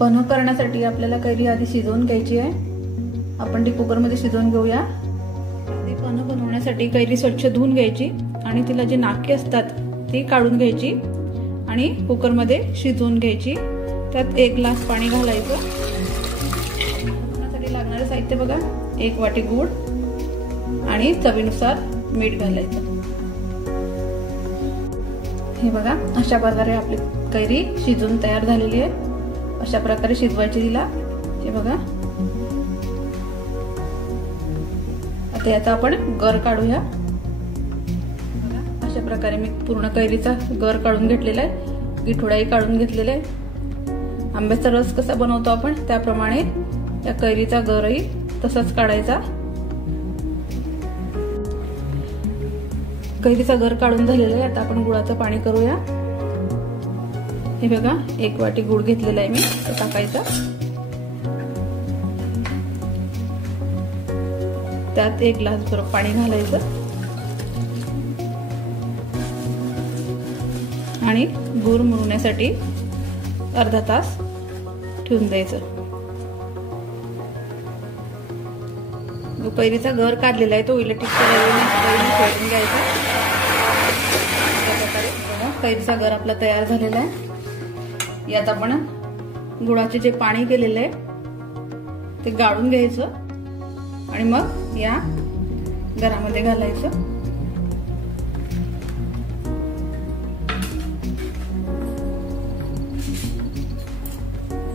पन्ह करण्यासाठी आपल्याला कैरी आधी शिजवून घ्यायची आहे। आपण ती कुकरमध्ये शिजवून घेऊया। आधी पन्ह बनवण्यासाठी कैरी स्वच्छ धुवून घ्यायची आणि तिला जे नाके असतात ती काढून घ्यायची आणि कुकरमध्ये शिजवून घ्यायची। त्यात 1 ग्लास पाणी घालायचं। बनवण्यासाठी लागणारे साहित्य बघा, 1 वाटी गूळ आणि चवीनुसार मीठ घालायचं। हे बघा, अशा प्रकारे आपली कैरी शिजून तयार झालेली आहे। अशा प्रकारे शिजवायची तिला। हे बघा, आता याचा आपण गर काढूया। बघा, अशा प्रकारे मी पूर्ण कैरीचा गर काढून घेतलेला आहे, गिठोडाही काढून घेतलेला आहे। आंब्याचा रस कसा बनवतो आपण त्याप्रमाणे या कैरीचा गरही तसाच काढायचा। कैरीचा गर काढून झालेला आहे। आता आपण गुळाचं पाणी करूया। हे बघा, 1 वाटी गूळ घेतलेला आहे मी, तो टाकायचा। त्यात 1 ग्लास भर पाणी घालायचं आणि गूळ मुरण्यासाठी अर्धा तास ठेवून द्यायचं। जो कैरीचा गर काढलेला आहे तो इलेक्ट्रिकच्या रवीने फेटून घ्यायचा। अशा प्रकारे बघा, कैरीचा गर आपला तयार झालेला आहे। यात आपण गुळाचे जे पाणी केलेले आहे ते गाळून घ्यायचं आणि मग या गरामध्ये घालायचं।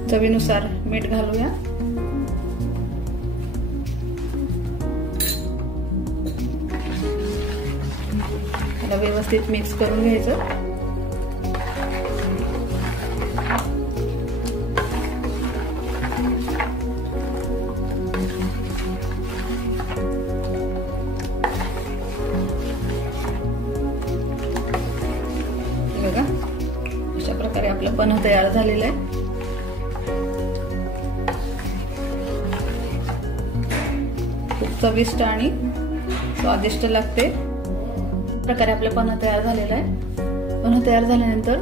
चवीनुसार मीठ घालूया। त्याला व्यवस्थित मिक्स करून घ्यायचं। बघा, अशा प्रकारे आपलं पन्ह तयार झालेलं आहे। खूप चविष्ट आणि स्वादिष्ट लागते। प्रकारे आपलं पन्ह तयार झालेलं आहे। पन्ह तयार झाल्यानंतर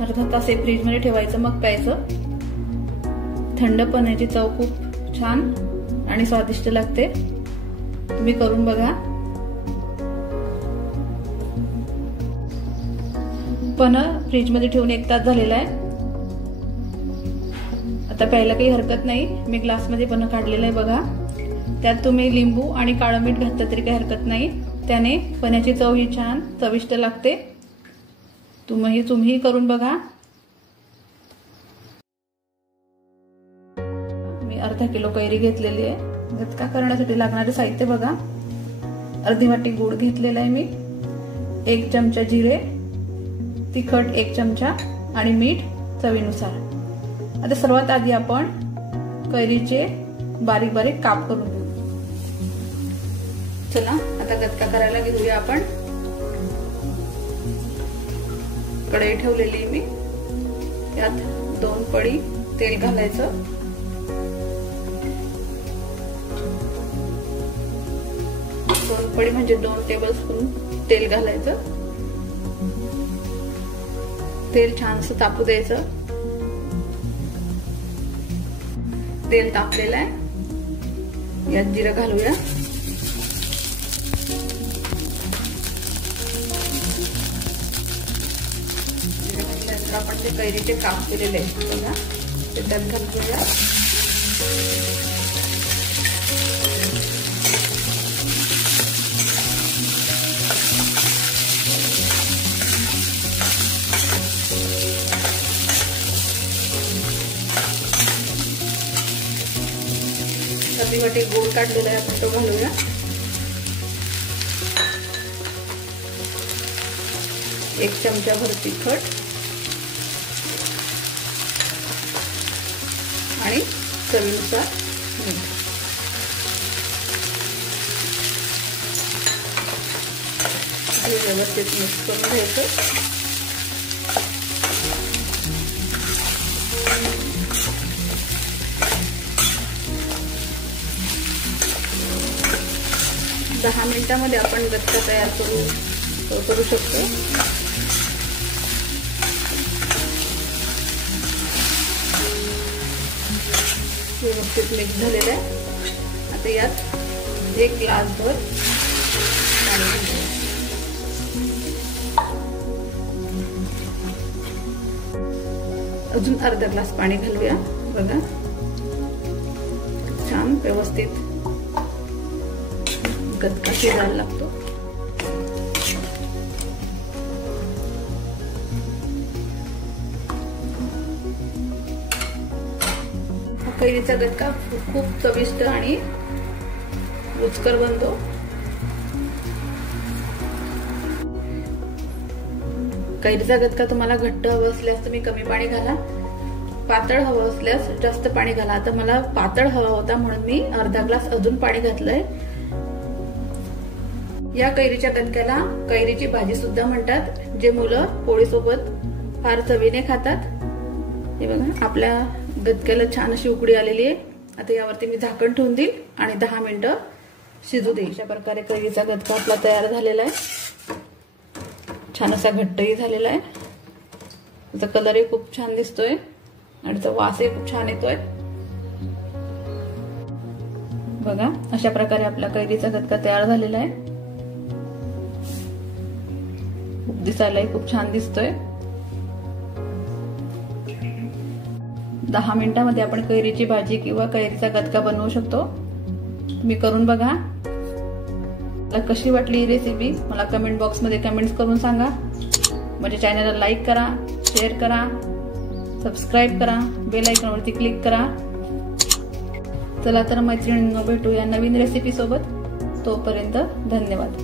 अर्धा तास हे फ्रीज मध्ये ठेवायचं, मग प्यायचं। थंड पन्ह्याची चव खूप छान आणि स्वादिष्ट लागते। तुम्ही करून बघा। पन्ह फ्रीज मध्ये ठेवून 1 तास झालेला आहे। आता प्यायला काही हरकत नाही। मी ग्लास मध्ये पन्ह काढलेला आहे बघा। त्यात तुम्ही लिंबू आणि काळं मीठ घातलं तरी काही हरकत नाही। त्याने पन्ह्याची चव ही छान चविष्ट लागते। तुम्ही करून बघा। मी अर्धा किलो कैरी घेतलेली आहे। गटका करण्यासाठी लागणारे साहित्य बघा, अर्धी वाटी गूळ घेतलेला आहे मी, 1 चमचा जिरे, तिखट 1 चमचा आणि मीठ चवीनुसार। आता सर्वात आधी आपण कैरीचे बारीक बारीक काप करून घेऊ। चला, आता गटका करायला घेऊया आपण। कढई ठेवलेली मी, त्यात 2 पळी तेल घालायचं। 2 पळी म्हणजे 2 टेबलस्पून तेल घालायचं। तेल छानसं तापू द्यायचं। तेल तापलेलं आहे, यात जिरं घालूया। जिरं घातल्यानंतर आपण ते कैरीचे काप केलेले आहेत बघा, ते त्यात घालूया। अर्धी वाटी गूळ काढलेला आहे आपण तो घालूया। एक चमचा भर तिखट आणि चवीनुसार मीठ। हे व्यवस्थित मिक्स करून घ्यायचं। 10 मिनिटांमध्ये आपण गच्चा तयार करू शकतो। व्यवस्थित मिक्स झालेलं आहे. आता यात 1 ग्लासभर पाणी घालूया. अजून अर्धा ग्लास पाणी घालूया. बघा छान व्यवस्थित गदका शिजायला लागतो. कैरीचा गदका खूप चविष्ट आणि रुचकर बनतो. कैरीचा गदका तुम्हाला घट्ट हवं असल्यास तुम्ही कमी पाणी घाला, पातळ हवं असल्यास जास्त पाणी घाला. आता मला पातळ हवा होता म्हणून मी अर्धा ग्लास अजून पाणी घातलंय. या कैरीच्या गदक्याला कैरीची भाजी सुद्धा म्हणतात, जे मुलं पोळीसोबत फार चवीने खातात. हे बघा आपल्या गदक्याला छान अशी उकळी आलेली आहे. आता यावरती मी झाकण ठेवून देईल आणि 10 मिनिटं शिजू देईल. अशा प्रकारे कैरीचा गदका आपला तयार झालेला आहे. छान असा घट्टही झालेला आहे. त्याचा कलरही खूप छान दिसतोय आणि त्याचा वासही खूप छान येतोय. बघा अशा प्रकारे आपला कैरीचा गदका तयार झालेला आहे. खूप दिसायलाही खूप छान दिसतोय. 10 मिनिटांमध्ये आपण कैरीची भाजी किंवा कैरीचा गदका बनवू शकतो. तुम्ही करून बघा. मला कशी वाटली ही रेसिपी मला कमेंट बॉक्स मध्ये कमेंट्स करून सांगा. माझ्या चॅनलला लाईक करा, शेअर करा, सबस्क्राईब करा, बेल आयकॉनवरती क्लिक करा. चला तर मैत्रिणींनो भेटूया नवीन रेसिपी सोबत. तोपर्यंत धन्यवाद.